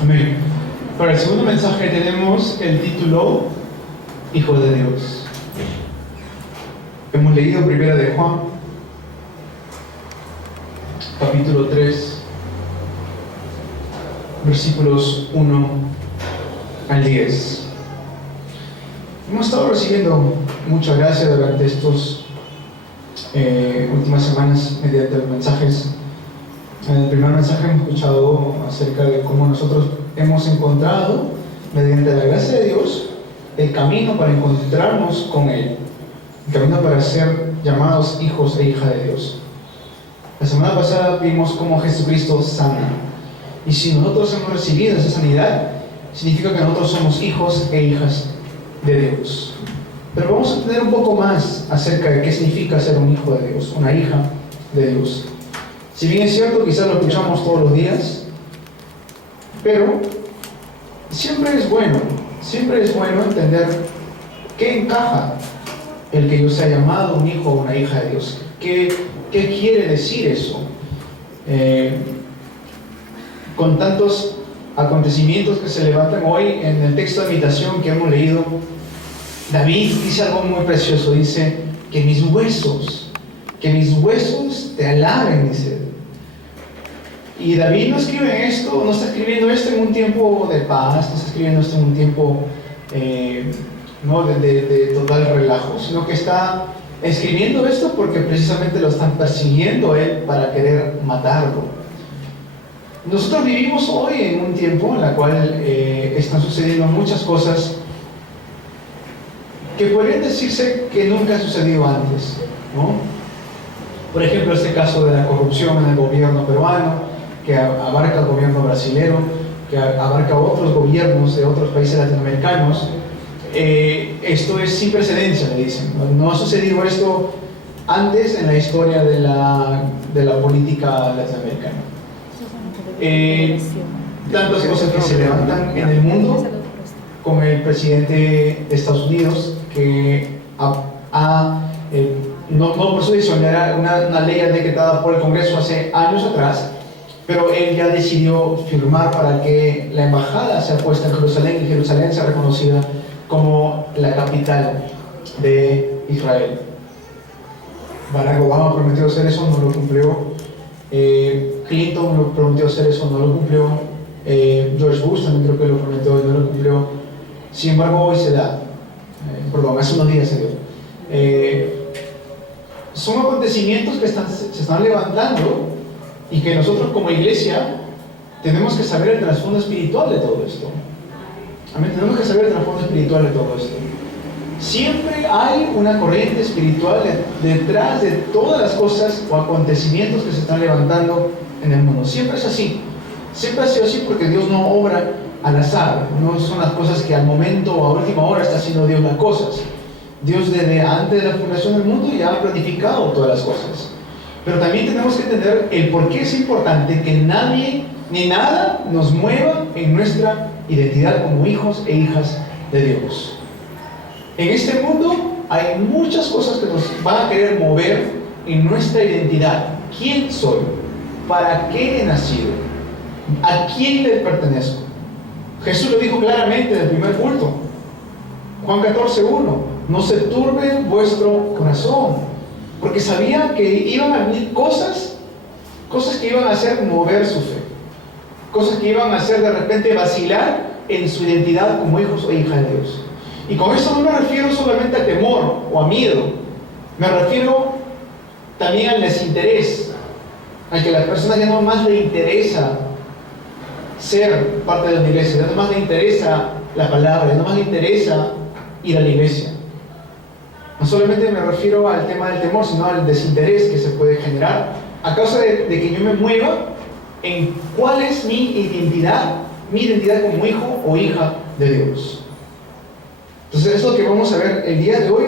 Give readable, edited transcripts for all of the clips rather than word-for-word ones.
Amén. Para el segundo mensaje tenemos el título Hijo de Dios. Hemos leído Primera de Juan, capítulo 3, versículos 1 al 10. Hemos estado recibiendo mucha gracia durante estas últimas semanas mediante los mensajes. En el primer mensaje hemos escuchado acerca de cómo nosotros hemos encontrado, mediante la gracia de Dios, el camino para encontrarnos con Él, el camino para ser llamados hijos e hijas de Dios. La semana pasada vimos cómo Jesucristo sana, y si nosotros hemos recibido esa sanidad, significa que nosotros somos hijos e hijas de Dios. Pero vamos a entender un poco más acerca de qué significa ser un hijo de Dios, una hija de Dios. Si bien es cierto, quizás lo escuchamos todos los días, pero siempre es bueno entender qué encaja el que yo sea llamado un hijo o una hija de Dios. ¿Qué quiere decir eso? Con tantos acontecimientos que se levantan hoy en el texto de meditación que hemos leído, David dice algo muy precioso, dice que mis huesos te alaben, dice. Y David no está escribiendo esto en un tiempo de paz, no está escribiendo esto en un tiempo de total relajo, sino que está escribiendo esto porque precisamente lo están persiguiendo a él para querer matarlo. Nosotros vivimos hoy en un tiempo en el cual están sucediendo muchas cosas que podrían decirse que nunca ha sucedido antes, ¿no? Por ejemplo, este caso de la corrupción en el gobierno peruano, que abarca el gobierno brasilero, que abarca otros gobiernos de otros países latinoamericanos. Esto es sin precedencia, le dicen. No ha sucedido esto antes en la historia de la política latinoamericana. Tantas cosas que se levantan en el mundo, con el presidente de Estados Unidos, que no por su decisión, era una ley decretada por el Congreso hace años atrás, pero él ya decidió firmar para que la embajada sea puesta en Jerusalén y Jerusalén sea reconocida como la capital de Israel. Barack Obama prometió hacer eso, no lo cumplió. Clinton lo prometió hacer eso, no lo cumplió. George Bush también creo que lo prometió y no lo cumplió. Sin embargo, hoy se da. Hace unos días se dio. Son acontecimientos que se están levantando y que nosotros como iglesia tenemos que saber el trasfondo espiritual de todo esto. Amén. Tenemos que saber el trasfondo espiritual de todo esto. Siempre hay una corriente espiritual detrás de todas las cosas o acontecimientos que se están levantando en el mundo. Siempre es así. Siempre ha sido así porque Dios no obra al azar. No son las cosas que al momento o a última hora está haciendo Dios las cosas. Dios desde antes de la fundación del mundo ya ha planificado todas las cosas. Pero también tenemos que entender el por qué es importante que nadie ni nada nos mueva en nuestra identidad como hijos e hijas de Dios. En este mundo hay muchas cosas que nos van a querer mover en nuestra identidad. ¿Quién soy? ¿Para qué he nacido? ¿A quién le pertenezco? Jesús lo dijo claramente en el primer culto. Juan 14:1. No se turbe vuestro corazón, porque sabía que iban a venir cosas que iban a hacer mover su fe, cosas que iban a hacer de repente vacilar en su identidad como hijos o hijas de Dios. Y con eso no me refiero solamente a temor o a miedo, me refiero también al desinterés, al que a las personas ya no más le interesa ser parte de una iglesia, ya no más le interesa la palabra, ya no más le interesa ir a la iglesia. No solamente me refiero al tema del temor, sino al desinterés que se puede generar a causa de que yo me mueva en cuál es mi identidad como hijo o hija de Dios. Entonces, es lo que vamos a ver el día de hoy,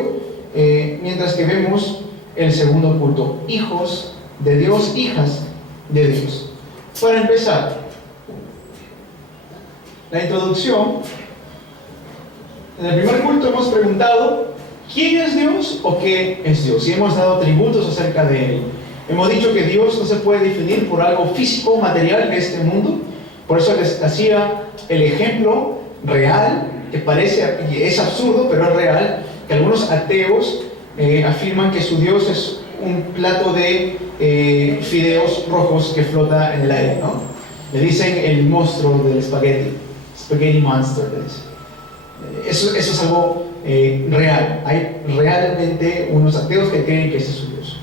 mientras que vemos el segundo punto: hijos de Dios, hijas de Dios. Para empezar, la introducción. En el primer culto hemos preguntado ¿quién es Dios o qué es Dios? Y hemos dado tributos acerca de Él. Hemos dicho que Dios no se puede definir por algo físico, material de este mundo. Por eso les hacía el ejemplo real, que parece, es absurdo, pero es real, que algunos ateos afirman que su Dios es un plato de fideos rojos que flota en el aire, ¿no? Le dicen el monstruo del spaghetti monster, le dicen. Eso es algo real. Hay realmente unos ateos que creen que ese es su Dios.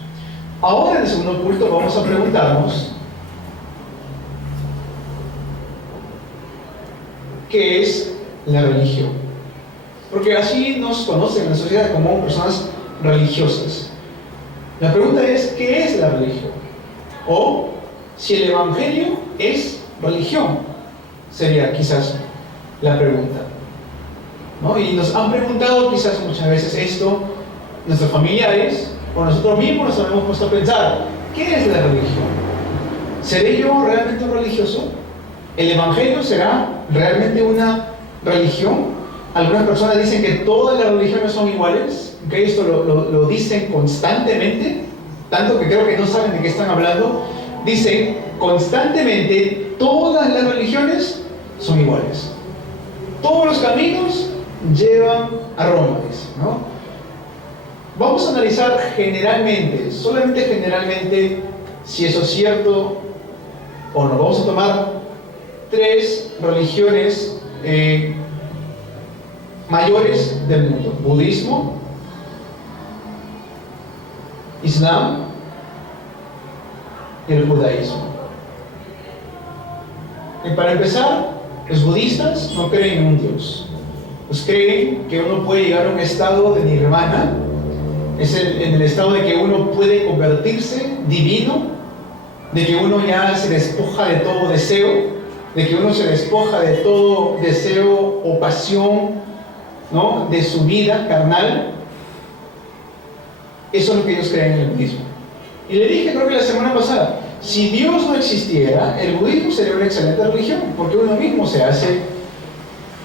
Ahora en el segundo culto vamos a preguntarnos ¿qué es la religión? Porque así nos conocen en la sociedad como personas religiosas. La pregunta es ¿qué es la religión? O si el Evangelio es religión, sería quizás la pregunta, ¿no? Y nos han preguntado quizás muchas veces esto nuestros familiares o nosotros mismos nos hemos puesto a pensar ¿qué es la religión? ¿Seré yo realmente un religioso? ¿El Evangelio será realmente una religión? Algunas personas dicen que todas las religiones son iguales, que esto lo dicen constantemente, tanto que creo que no saben de qué están hablando. Dicen constantemente todas las religiones son iguales. Todos los caminos llevan a Roma, ¿no? Vamos a analizar generalmente, solamente generalmente, si eso es cierto o no. Vamos a tomar 3 religiones mayores del mundo: budismo, islam y el judaísmo. Y para empezar, los budistas no creen en un Dios. Pues creen que uno puede llegar a un estado de nirvana, en el estado de que uno puede convertirse divino, de que uno ya se despoja de todo deseo, de que uno se despoja de todo deseo o pasión, ¿no?, de su vida carnal. Eso es lo que ellos creen en el budismo. Y le dije, creo que la semana pasada, si Dios no existiera, el budismo sería una excelente religión, porque uno mismo se hace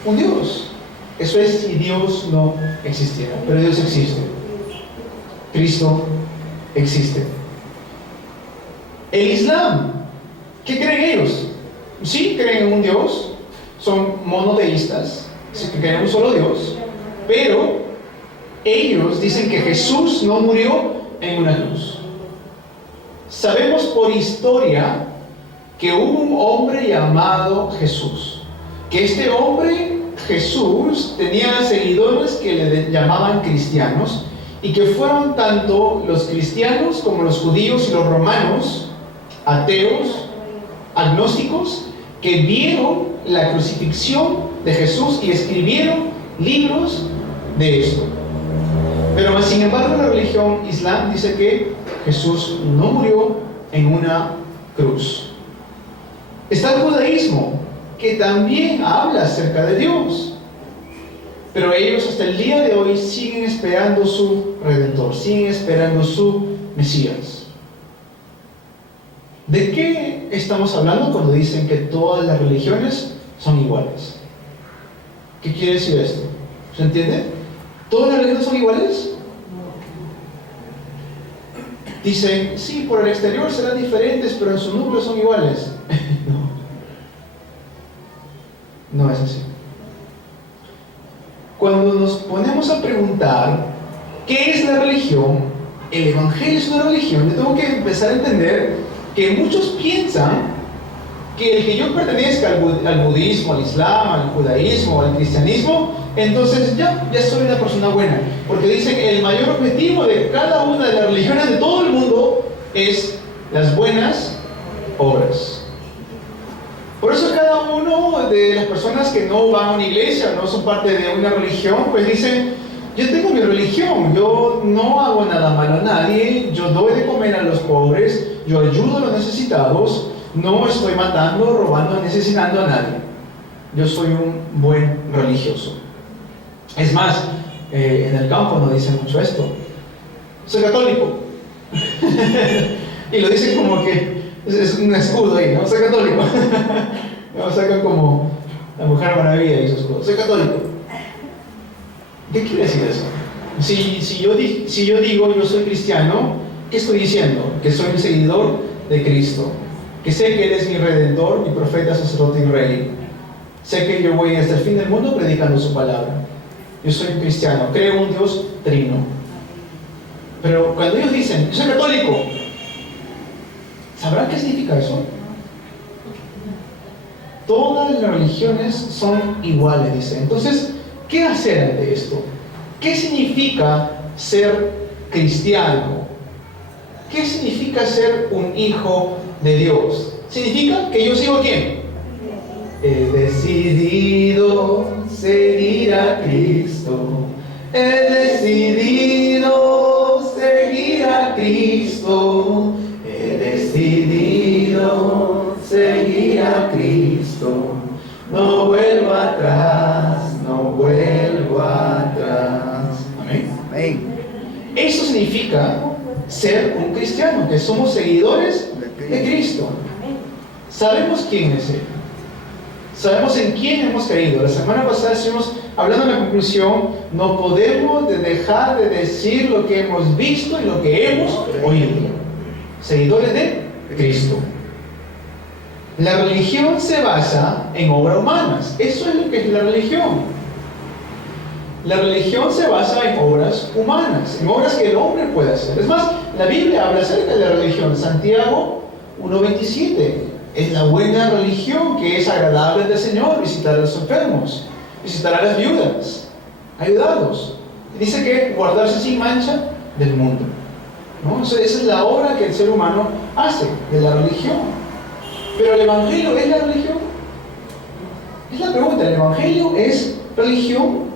un Dios. Eso es si Dios no existiera. Pero Dios existe. Cristo existe. El Islam, ¿qué creen ellos? Sí, creen en un Dios, son monoteístas, creen en un solo Dios, pero ellos dicen que Jesús no murió en una cruz. Sabemos por historia que hubo un hombre llamado Jesús, que este hombre Jesús tenía seguidores que le llamaban cristianos, y que fueron tanto los cristianos como los judíos y los romanos, ateos, agnósticos, que vieron la crucifixión de Jesús y escribieron libros de esto. Pero sin embargo la religión islam dice que Jesús no murió en una cruz. Está el judaísmo, que también habla acerca de Dios, pero ellos hasta el día de hoy siguen esperando su Redentor, siguen esperando su Mesías. ¿De qué estamos hablando cuando dicen que todas las religiones son iguales? ¿Qué quiere decir esto? ¿Se entiende? ¿Todas las religiones son iguales? Dicen, sí, por el exterior serán diferentes, pero en su núcleo son iguales. No es así. Cuando nos ponemos a preguntar ¿qué es la religión? ¿El Evangelio es una religión? Yo tengo que empezar a entender que muchos piensan que el que yo pertenezca al budismo, al islam, al judaísmo, al cristianismo, entonces ya soy una persona buena. Porque dicen que el mayor objetivo de cada una de las religiones de todo el mundo es las buenas obras. Por eso cada uno de las personas que no van a una iglesia, no son parte de una religión, pues dicen, yo tengo mi religión, yo no hago nada malo a nadie, yo doy de comer a los pobres, yo ayudo a los necesitados, No estoy matando, robando, ni asesinando a nadie. Yo soy un buen religioso. Es más, en el campo nos dicen mucho esto. Soy católico. Y lo dicen como que es un escudo ahí, ¿no? Soy católico. No, sacan como la Mujer Maravilla y su escudo. Soy católico. ¿Qué quiere decir eso? Si yo digo yo soy cristiano, ¿qué estoy diciendo? Que soy un seguidor de Cristo. Que sé que Él es mi Redentor, mi profeta, sacerdote y rey. Sé que yo voy hasta el fin del mundo predicando su palabra. Yo soy un cristiano, creo en un Dios trino. Pero cuando ellos dicen, yo soy católico, ¿sabrán qué significa eso? Todas las religiones son iguales, dice. Entonces, ¿qué hacer ante esto? ¿Qué significa ser cristiano? ¿Qué significa ser un hijo de Dios? ¿Significa que yo sigo a quién? He decidido seguir a Cristo. He decidido seguir a Cristo. He decidido seguir a Cristo. No vuelvo atrás, no vuelvo atrás. Amén. Amén. Eso significa ser un cristiano, que somos seguidores de Cristo. Sabemos quién es Él. Sabemos en quién hemos creído. La semana pasada estuvimos hablando en la conclusión, no podemos dejar de decir lo que hemos visto y lo que hemos oído. Seguidores de Cristo. La religión se basa en obras humanas. Eso es lo que es la religión. La religión se basa en obras humanas, en obras que el hombre puede hacer. Es más, la Biblia habla acerca de la religión. Santiago 1:27. Es la buena religión que es agradable del Señor, visitar a los enfermos, visitar a las viudas, ayudarlos. Dice que guardarse sin mancha del mundo, ¿no? Esa es la obra que el ser humano hace de la religión. Pero el Evangelio es la religión. Es la pregunta, ¿el Evangelio es religión?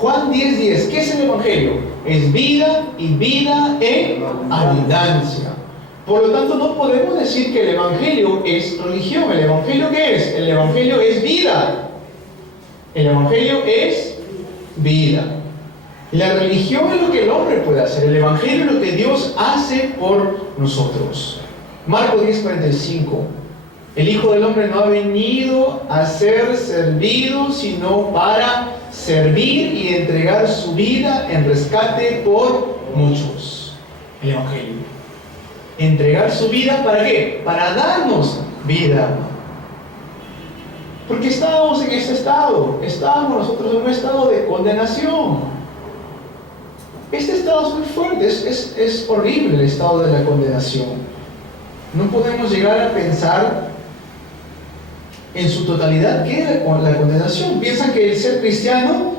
Juan 10:10, ¿qué es el Evangelio? Es vida y vida en abundancia. Por lo tanto, no podemos decir que el Evangelio es religión. ¿El Evangelio qué es? El Evangelio es vida. El Evangelio es vida. La religión es lo que el hombre puede hacer. El Evangelio es lo que Dios hace por nosotros. Marcos 10:45. El Hijo del Hombre no ha venido a ser servido, sino para servir y entregar su vida en rescate por muchos. El Evangelio. Entregar su vida, ¿para qué? Para darnos vida. Porque estábamos en ese estado. Estábamos nosotros en un estado de condenación. Este estado es muy fuerte. Es horrible el estado de la condenación. No podemos llegar a pensar en su totalidad qué es la condenación. Piensan que el ser cristiano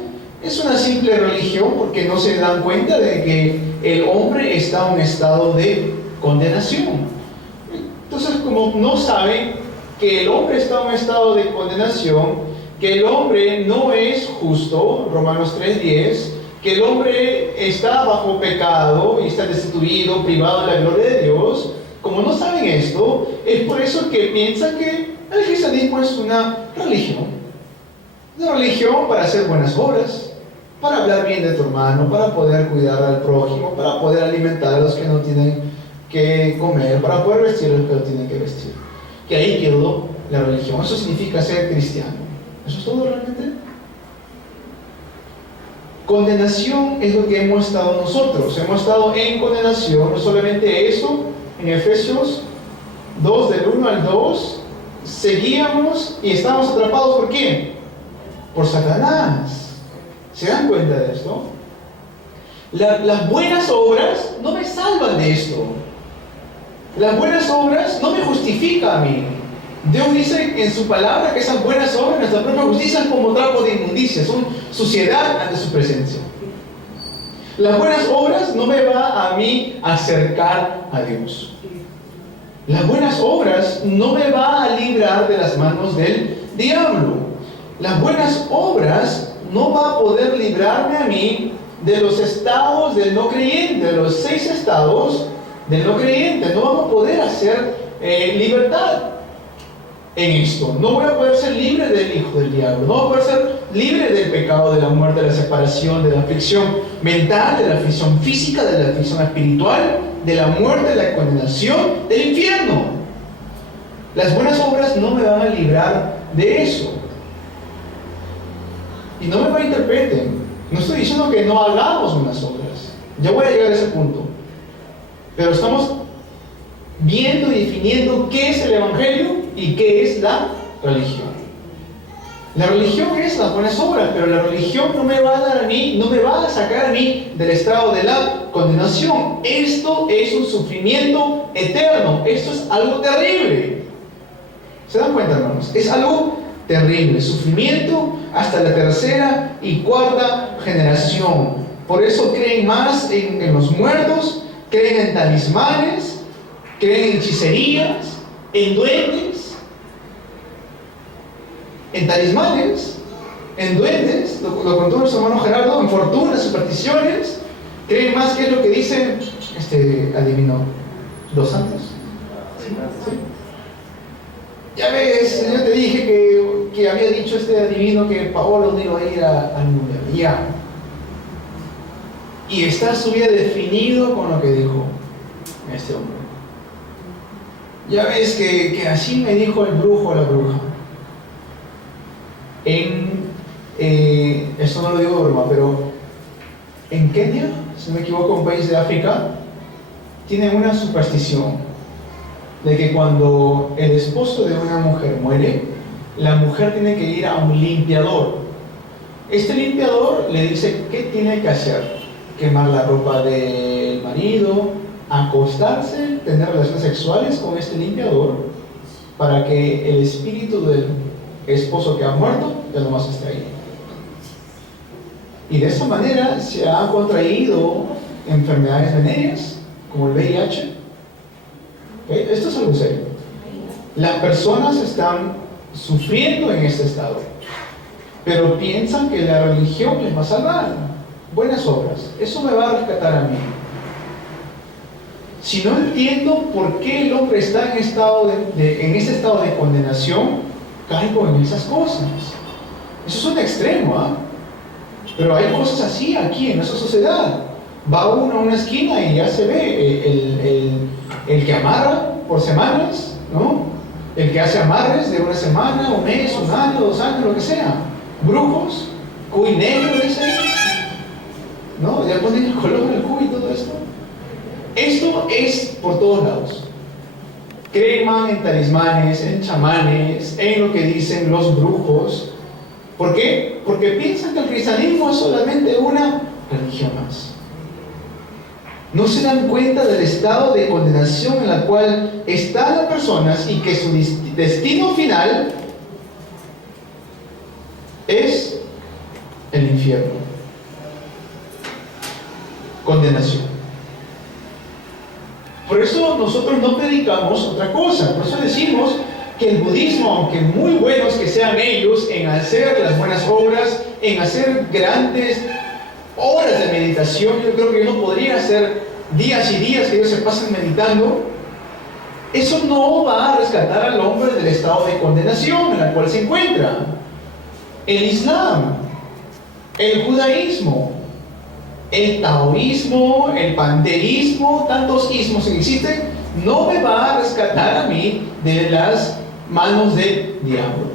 es una simple religión porque no se dan cuenta de que el hombre está en un estado de condenación. Entonces, como no saben que el hombre está en un estado de condenación, que el hombre no es justo, Romanos 3:10, que el hombre está bajo pecado y está destituido, privado de la gloria de Dios, como no saben esto, es por eso que piensan que el cristianismo es una religión. Una religión para hacer buenas obras, para hablar bien de tu hermano, para poder cuidar al prójimo, para poder alimentar a los que no tienen que comer, para poder vestir a los que no tienen que vestir. Que ahí quedó la religión. Eso significa ser cristiano. ¿Eso es todo realmente? Condenación es lo que hemos estado nosotros. Hemos estado en condenación. No solamente eso, en Efesios 2, del 1 al 2, seguíamos y estábamos atrapados ¿por quién? Por Satanás. ¿Se dan cuenta de esto? Las buenas obras no me salvan de esto. Las buenas obras no me justifican a mí. Dios dice en su palabra que esas buenas obras, nuestra propia justicia, es como trapo de inmundicia, son suciedad ante su presencia. Las buenas obras no me van a mí a acercar a Dios. Las buenas obras no me van a librar de las manos del diablo. Las buenas obras no van a poder librarme a mí de los estados del no creyente, de los 6 estados del no creyente. No vamos a poder hacer libertad. en esto. No voy a poder ser libre del hijo del diablo. No voy a poder ser libre del pecado, de la muerte, de la separación, de la aflicción mental, de la aflicción física, de la aflicción espiritual, de la muerte, de la condenación, del infierno. Las buenas obras no me van a librar de eso. Y no me malinterpreten. No estoy diciendo que no hagamos buenas obras. Ya voy a llegar a ese punto. Pero estamos viendo y definiendo qué es el Evangelio y qué es la religión. La religión es las buenas obras, pero la religión no me va a dar a mí, no me va a sacar a mí del estado de la condenación. Esto es un sufrimiento eterno. Esto es algo terrible. ¿Se dan cuenta, hermanos? Es algo terrible. Sufrimiento hasta la tercera y cuarta generación. Por eso creen más en los muertos, creen en talismanes, creen en hechicerías, en duendes, en talismanes, en duendes, lo contó nuestro hermano Gerardo, en fortunas, supersticiones. Creen más que es lo que dice adivino, los santos. ¿Sí? Ya ves, yo te dije que había dicho este adivino que Paolo no iba a ir al mundial. Ya. Y está su vida definido con lo que dijo este hombre. Ya ves que así me dijo el brujo o la bruja. Esto no lo digo de broma, pero en Kenia, si no me equivoco, un país de África, tienen una superstición de que cuando el esposo de una mujer muere, la mujer tiene que ir a un limpiador. Este limpiador le dice qué tiene que hacer: quemar la ropa del marido, acostarse, tener relaciones sexuales con este limpiador, para que el espíritu del esposo que ha muerto ya no más esté ahí. Y de esa manera se han contraído enfermedades venéreas como el VIH. ¿Okay? Esto es algo serio. Las personas están sufriendo en este estado, pero piensan que la religión les va a salvar. Buenas obras, eso me va a rescatar a mí. Si no entiendo por qué el hombre está en ese estado de condenación, caigo en esas cosas. Eso es un extremo, ¿ah? Pero hay cosas así aquí en nuestra sociedad. Va uno a una esquina y ya se ve el que amarra por semanas, ¿no? El que hace amarres de una semana, un mes, un año, 2 años, lo que sea. Brujos, cuy negro, dicen, ¿no? Ya ponen el color del cuy y todo esto. Esto es por todos lados. Creen en talismanes, en chamanes, en lo que dicen los brujos. ¿Por qué? Porque piensan que el cristianismo es solamente una religión más. No se dan cuenta del estado de condenación en la cual están las personas y que su destino final es el infierno. Condenación. Por eso nosotros no predicamos otra cosa. Por eso decimos que el budismo, aunque muy buenos que sean ellos en hacer las buenas obras, en hacer grandes horas de meditación, yo creo que uno podría hacer días y días que ellos se pasen meditando, eso no va a rescatar al hombre del estado de condenación en el cual se encuentra. El Islam, el judaísmo, el taoísmo, el panteísmo, tantos ismos que existen, no me va a rescatar a mí de las manos del diablo.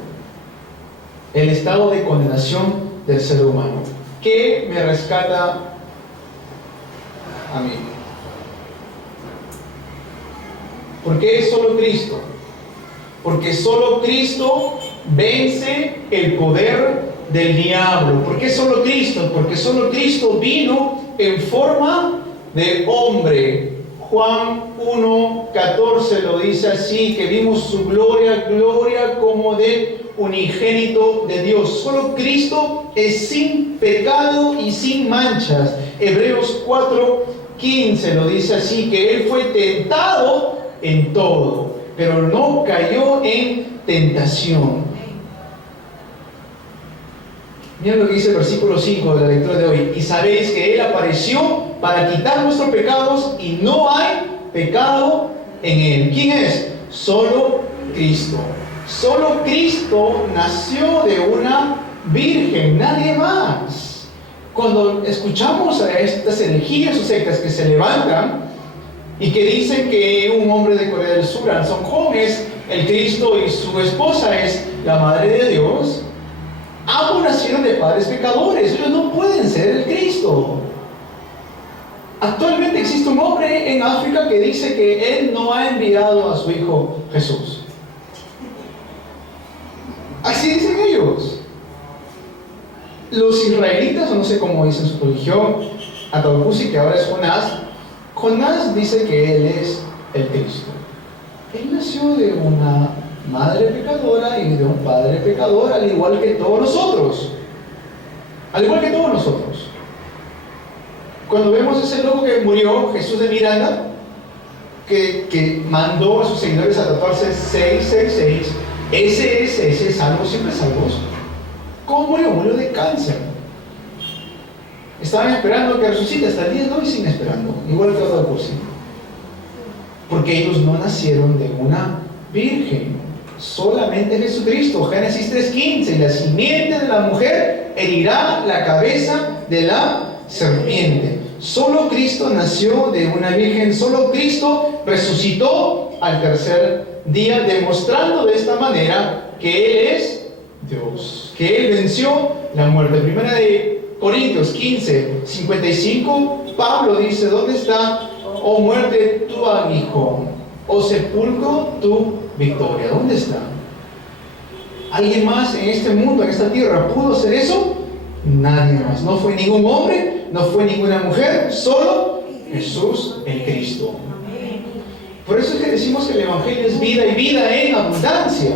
El estado de condenación del ser humano. ¿Qué me rescata a mí? ¿Por qué solo Cristo? Porque solo Cristo vence el poder del diablo. ¿Por qué solo Cristo? Porque solo Cristo vino en forma de hombre. Juan 1:14 lo dice así, que vimos su gloria, gloria como de unigénito de Dios. Solo Cristo es sin pecado y sin manchas. Hebreos 4:15 lo dice así, que Él fue tentado en todo, pero no cayó en tentación. Miren lo que dice el versículo 5 de la lectura de hoy. Y sabéis que Él apareció para quitar nuestros pecados y no hay pecado en Él. ¿Quién es? Solo Cristo. Solo Cristo nació de una virgen, nadie más. Cuando escuchamos a estas herejías o sectas que se levantan y que dicen que un hombre de Corea del Sur, An Song Hong, es el Cristo y su esposa es la Madre de Dios, ambos nacieron de padres pecadores, ellos no pueden ser el Cristo. Actualmente existe un hombre en África que dice que él no ha enviado a su hijo Jesús. Así dicen ellos. Los israelitas, o no sé cómo dicen su religión, Atahualpuzi, que ahora es Jonás dice que él es el Cristo. Él nació de una madre pecadora y de un padre pecador, al igual que todos nosotros. Al igual que todos nosotros. Cuando vemos ese loco que murió, Jesús de Miranda, que mandó a sus seguidores a tatuarse 666, ese salvos, siempre salvos. ¿Cómo murió? Murió de cáncer. Estaban esperando que resucite, hasta el día de hoy siguen esperando, igual que Atahualpuzi. Porque ellos no nacieron de una virgen, solamente Jesucristo. Génesis 3:15, la simiente de la mujer herirá la cabeza de la serpiente. Solo Cristo nació de una virgen, solo Cristo resucitó al tercer día, demostrando de esta manera que Él es Dios, que Él venció la muerte. Primera de Corintios 15:55, Pablo dice: ¿dónde está, oh muerte, tu aguijón? ¿Oh sepulcro, tu victoria? ¿Dónde está? ¿Alguien más en este mundo, en esta tierra, pudo hacer eso? Nadie más. No fue ningún hombre, no fue ninguna mujer, solo Jesús el Cristo. Por eso es que decimos que el Evangelio es vida y vida en abundancia.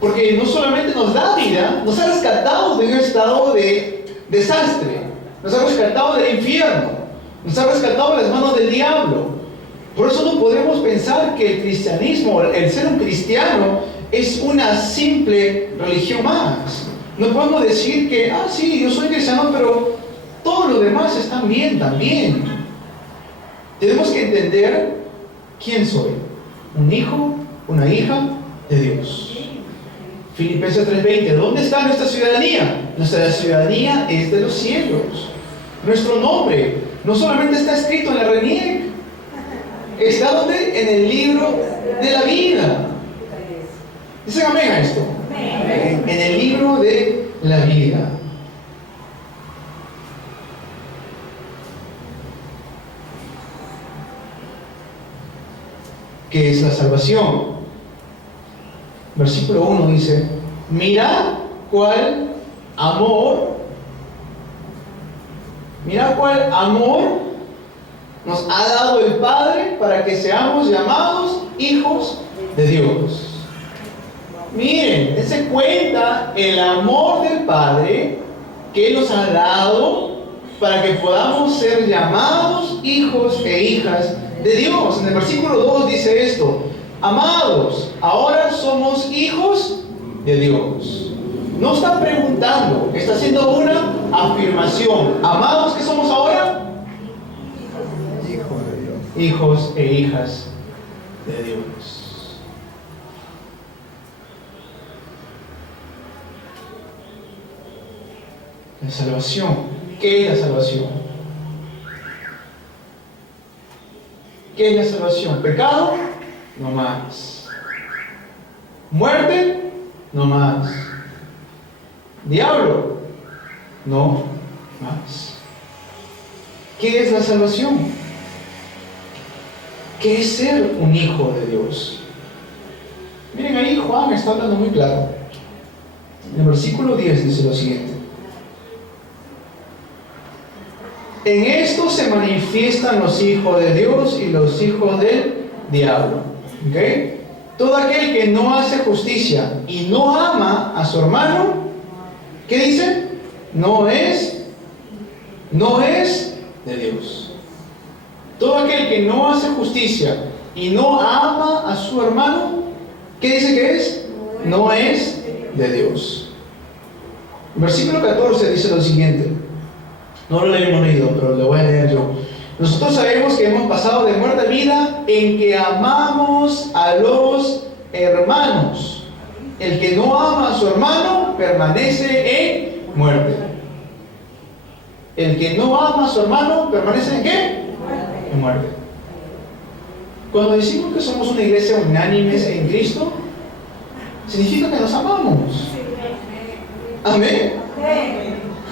Porque no solamente nos da vida, nos ha rescatado de un estado de desastre, nos ha rescatado del infierno, nos ha rescatado de las manos del diablo. Por eso no podemos pensar que el cristianismo, el ser un cristiano, es una simple religión más. No podemos decir que, sí, yo soy cristiano, pero todos los demás están bien también. Tenemos que entender quién soy. Un hijo, una hija de Dios. Filipenses 3:20, ¿dónde está nuestra ciudadanía? Nuestra ciudadanía es de los cielos. Nuestro nombre no solamente está escrito en la RENIEC, está donde, en el libro de la vida. Dicen amén a esto. En el libro de la vida. ¿Qué es la salvación? Versículo 1 dice: mirad cuál amor nos ha dado el Padre para que seamos llamados hijos de Dios. Miren, dense cuenta el amor del Padre que Él nos ha dado para que podamos ser llamados hijos e hijas de Dios. En el versículo 2 dice esto: amados, ahora somos hijos de Dios. No está preguntando, está haciendo una afirmación. Amados, ¿qué somos ahora? Hijos e hijas de Dios. La salvación. ¿Qué es la salvación? ¿Qué es la salvación? ¿Pecado? No más. ¿Muerte? No más. ¿Diablo? No más. ¿Qué es la salvación? ¿Qué es ser un hijo de Dios? Miren, ahí Juan está hablando muy claro. En el versículo 10 dice lo siguiente: en esto se manifiestan los hijos de Dios y los hijos del diablo. ¿Okay? Todo aquel que no hace justicia y no ama a su hermano, ¿qué dice? No es de Dios. Todo aquel que no hace justicia y no ama a su hermano, ¿qué dice que es? No es de Dios. El versículo 14 dice lo siguiente. No lo hemos leído, pero lo voy a leer yo. Nosotros sabemos que hemos pasado de muerte a vida en que amamos a los hermanos. el que no ama a su hermano permanece en muerte. El que no ama a su hermano permanece en ¿qué? En muerte. Cuando decimos que somos una iglesia unánime en Cristo, significa que nos amamos. Amén.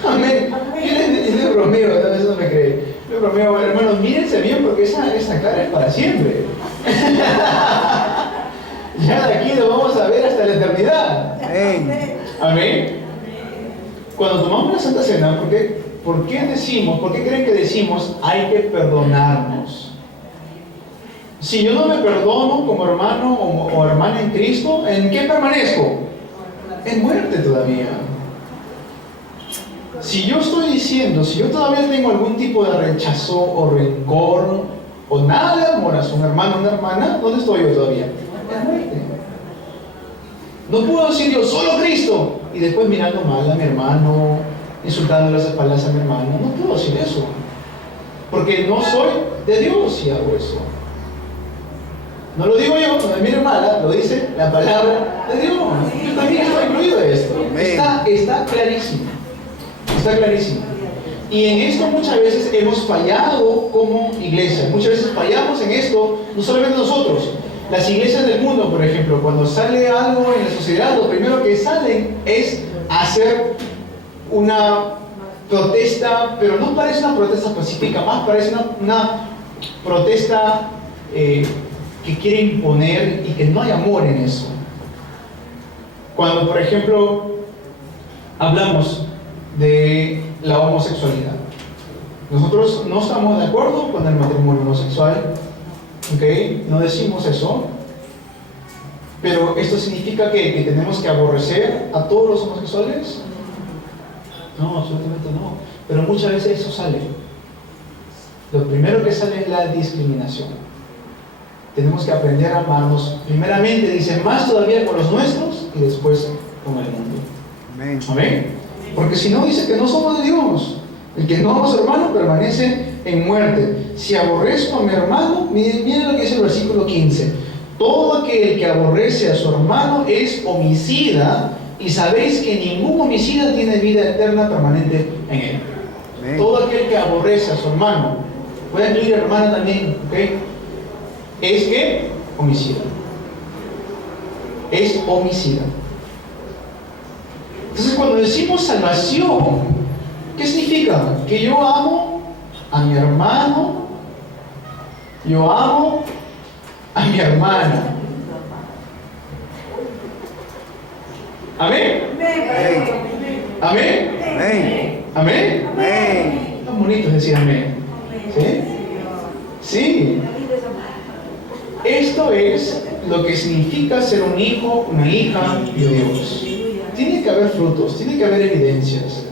Amén. Yo le bromeo, a veces no me cree. Le bromeo, hermanos, mírense bien porque esa cara es para siempre. Ya de aquí lo vamos a ver hasta la eternidad. Amén. Amén. Cuando tomamos la Santa Cena, ¿por qué creen que decimos hay que perdonarnos? Si yo no me perdono como hermano o hermana en Cristo, ¿en qué permanezco? En muerte todavía. Si yo todavía tengo algún tipo de rechazo o rencor o nada de amor a un hermano o una hermana, ¿dónde estoy yo todavía? En muerte. No puedo decir yo solo Cristo y después mirando mal a mi hermano, insultando las espaldas a mi hermano. No puedo decir eso, porque no soy de Dios si hago eso. No lo digo yo, no me miren mala, lo dice la palabra de Dios. Yo también estoy incluido en esto. Está clarísimo. Está clarísimo. Y en esto muchas veces hemos fallado como iglesia. Muchas veces fallamos en esto, no solamente nosotros. Las iglesias del mundo, por ejemplo, cuando sale algo en la sociedad, lo primero que salen es hacer una protesta, pero no parece una protesta pacífica, más parece una protesta que quiere imponer y que no hay amor en eso. Cuando, por ejemplo, hablamos de la homosexualidad, nosotros no estamos de acuerdo con el matrimonio homosexual, ¿ok? No decimos eso, pero ¿esto significa que tenemos que aborrecer a todos los homosexuales? No, absolutamente no, pero muchas veces eso sale. Lo primero que sale es la discriminación. Tenemos que aprender a amarnos. Primeramente, dice, más todavía con los nuestros y después con el mundo. Amén. Amén. Porque si no, dice que no somos de Dios. El que no ama a su hermano permanece en muerte. Si aborrezco a mi hermano, miren lo que dice el versículo 15. Todo aquel que aborrece a su hermano es homicida, y sabéis que ningún homicida tiene vida eterna permanente en él. Amén. Todo aquel que aborrece a su hermano, puede incluir hermana también, ¿ok? Es que homicida. Es homicida. Entonces, cuando decimos salvación, ¿qué significa? Que yo amo a mi hermano, yo amo a mi hermana. ¿Amén? ¿Amén? ¿Amén? ¿Amén? ¿Amén? Tan bonito es decir amén. ¿Sí? Sí. Esto es lo que significa ser un hijo, una hija de Dios. Tiene que haber frutos, tiene que haber evidencias.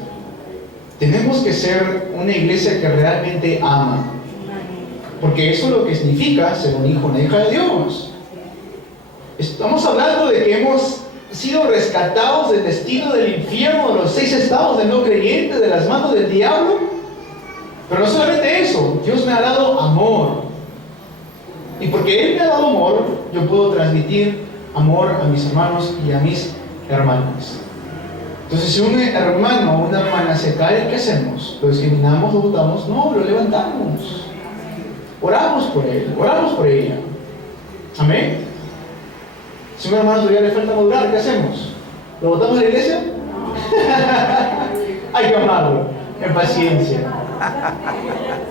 Tenemos que ser una iglesia que realmente ama. Porque eso es lo que significa ser un hijo, una hija de Dios. Estamos hablando de que hemos sido rescatados del destino del infierno, de los 6 estados de no creyentes, de las manos del diablo. Pero no solamente eso, Dios me ha dado amor. Y porque Él me ha dado amor, yo puedo transmitir amor a mis hermanos y a mis hermanas. Entonces, si un hermano o una hermana se cae, ¿qué hacemos? ¿Lo discriminamos, lo botamos? No, lo levantamos. Oramos por él, oramos por ella. Amén. Si un hermano todavía le falta madurar, ¿qué hacemos? ¿Lo botamos de la iglesia? Hay que amarlo en paciencia.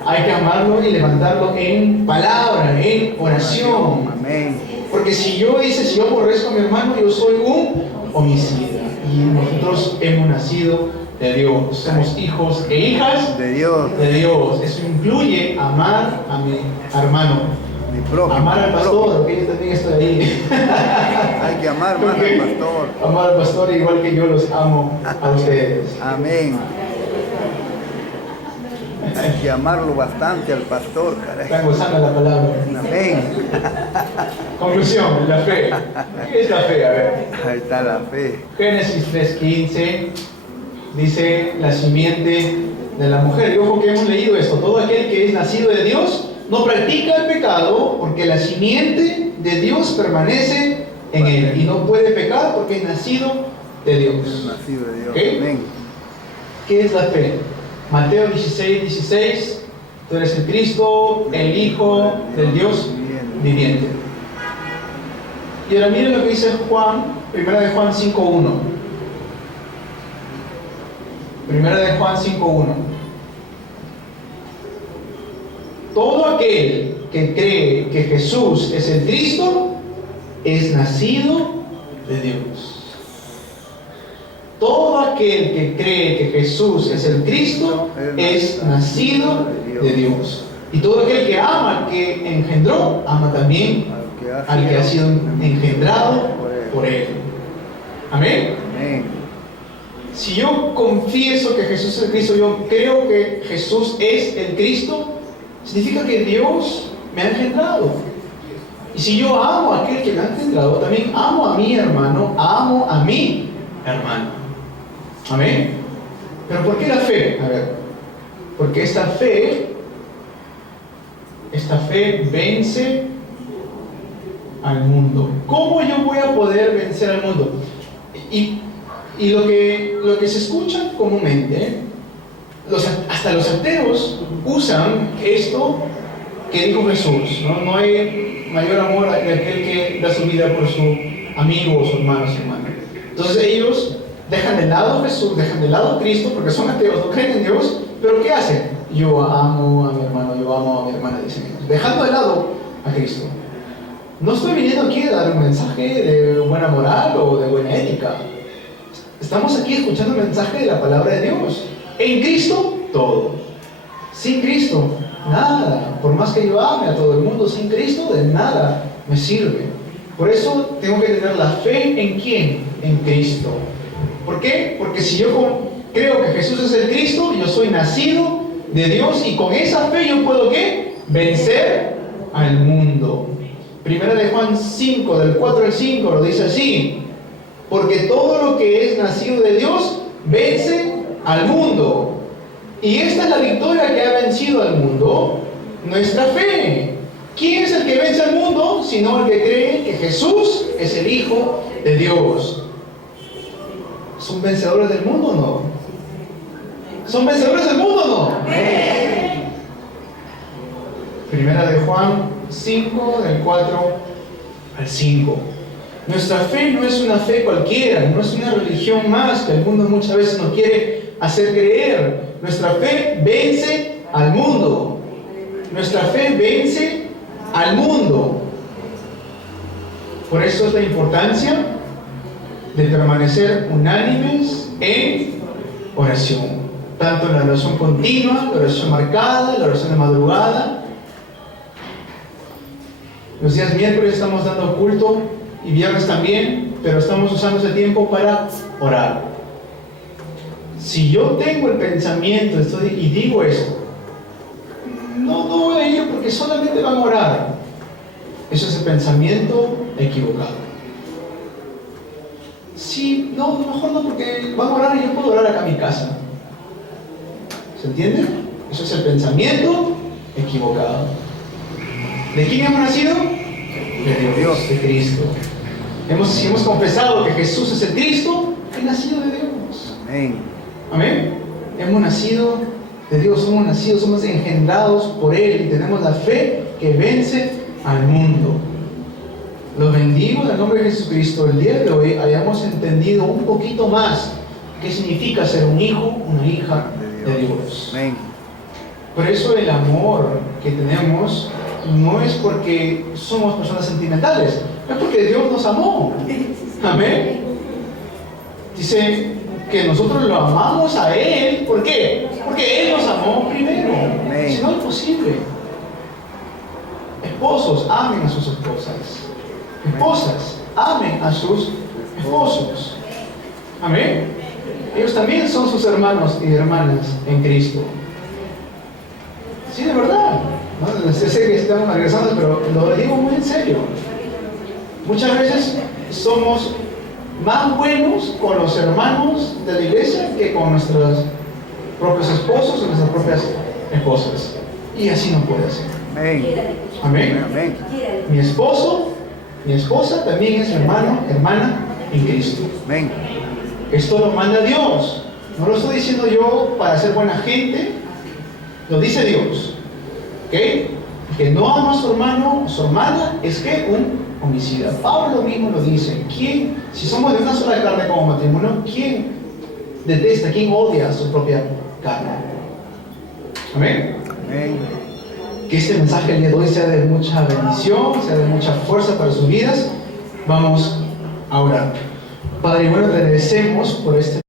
Hay que amarlo y levantarlo en palabra, en oración. Amén. Porque si yo aborrezco a mi hermano, yo soy un homicida. Y nosotros hemos nacido de Dios. Somos hijos e hijas de Dios. De Dios. Eso incluye amar a mi hermano. Amar al pastor, que yo también estoy ahí. Hay que amar más al pastor. Amar al pastor igual que yo los amo a ustedes. Amén. Hay que amarlo bastante al pastor, caray. Están gozando la palabra. Amén. Conclusión, la fe. ¿Qué es la fe? A ver. Ahí está la fe. Génesis 3:15 dice la simiente de la mujer. Y ojo que hemos leído esto. Todo aquel que es nacido de Dios no practica el pecado, porque la simiente de Dios permanece en Él y no puede pecar porque es nacido de Es Dios. nacido de Dios. ¿Ok? Amén. ¿Qué es la fe? Mateo 16:16, tú eres el Cristo, el Hijo del Dios viviente. Y ahora miren lo que dice Juan, primera de Juan 5:1. Primera de Juan 5:1. Todo aquel que cree que Jesús es el Cristo es nacido de Dios. Todo aquel que cree que Jesús es el Cristo es nacido de Dios. Y todo aquel que ama al que engendró, ama también al que ha sido engendrado por Él. Amén. Amén. Si yo confieso que Jesús es el Cristo, yo creo que Jesús es el Cristo, significa que Dios me ha engendrado. Y si yo amo a aquel que me ha engendrado, también amo a mi hermano, amo a mi hermano. Amén. ¿Pero por qué la fe? A ver, porque esta fe vence al mundo. ¿Cómo yo voy a poder vencer al mundo? Y lo que se escucha comúnmente, hasta los ateos usan esto que dijo Jesús, ¿no? No hay mayor amor de aquel que da su vida por su amigo o su hermano, su hermana. Entonces ellos dejan de lado a Jesús, dejan de lado a Cristo, porque son ateos, no creen en Dios, pero ¿qué hacen? Yo amo a mi hermano, yo amo a mi hermana, dicen ellos, dejando de lado a Cristo. No estoy viniendo aquí a dar un mensaje de buena moral o de buena ética. Estamos aquí escuchando el mensaje de la palabra de Dios. En Cristo, todo. Sin Cristo, nada. Por más que yo ame a todo el mundo, sin Cristo, de nada me sirve. Por eso tengo que tener la fe en ¿quién? En Cristo. ¿Por qué? Porque si yo creo que Jesús es el Cristo, yo soy nacido de Dios y con esa fe yo puedo ¿qué? Vencer al mundo. Primera de Juan 5, del 4 al 5, lo dice así: porque todo lo que es nacido de Dios vence al mundo. Y esta es la victoria que ha vencido al mundo, nuestra fe. ¿Quién es el que vence al mundo? Sino el que cree que Jesús es el Hijo de Dios. ¿Son vencedores del mundo o no? ¿Son vencedores del mundo o no? Primera de Juan 5, del 4 al 5. Nuestra fe no es una fe cualquiera, no es una religión más que el mundo muchas veces nos quiere hacer creer. Nuestra fe vence al mundo. Nuestra fe vence al mundo. Por eso es la importancia de permanecer unánimes en oración. Tanto en la oración continua, la oración marcada, la oración de madrugada. Los días miércoles estamos dando culto y viernes también, pero estamos usando ese tiempo para orar. Si yo tengo el pensamiento y digo esto, no voy a ir porque solamente van a orar, eso es el pensamiento equivocado. Sí, no, mejor no, porque van a orar y yo puedo orar acá en mi casa. ¿Se entiende? Eso es el pensamiento equivocado. ¿De quién hemos nacido? De Dios, de Cristo. Si hemos confesado que Jesús es el Cristo, es nacido de Dios. Amén. Amén. Hemos nacido de Dios, somos engendrados por Él y tenemos la fe que vence al mundo. Los bendigo en el nombre de Jesucristo. El día de hoy hayamos entendido un poquito más qué significa ser un hijo, una hija de Dios. Amén. Por eso el amor que tenemos no es porque somos personas sentimentales, es porque Dios nos amó. Amén. Dice que nosotros lo amamos a Él. ¿Por qué? Porque Él nos amó primero. Amén. Si no es posible. Esposos, amen a sus esposas. Esposas, amen a sus esposos. Amén. Ellos también son sus hermanos y hermanas en Cristo. Sí, de verdad. ¿No? Sé que estamos regresando, pero lo digo muy en serio. Muchas veces somos más buenos con los hermanos de la iglesia que con nuestros propios esposos o nuestras propias esposas. Y así no puede ser. Amén. Amén. Amén. Mi esposo mi esposa también es mi hermano, hermana en Cristo. Amén. Esto lo manda Dios. No lo estoy diciendo yo para ser buena gente, lo dice Dios. ¿Ok? Que no ama a su hermano o su hermana es que un homicida. Pablo mismo lo dice. ¿Quién, si somos de una sola carne como matrimonio, quién detesta, quién odia a su propia carne? Amén. Amén. Que este mensaje el día de hoy sea de mucha bendición, sea de mucha fuerza para sus vidas. Vamos a orar. Padre, bueno, te agradecemos por este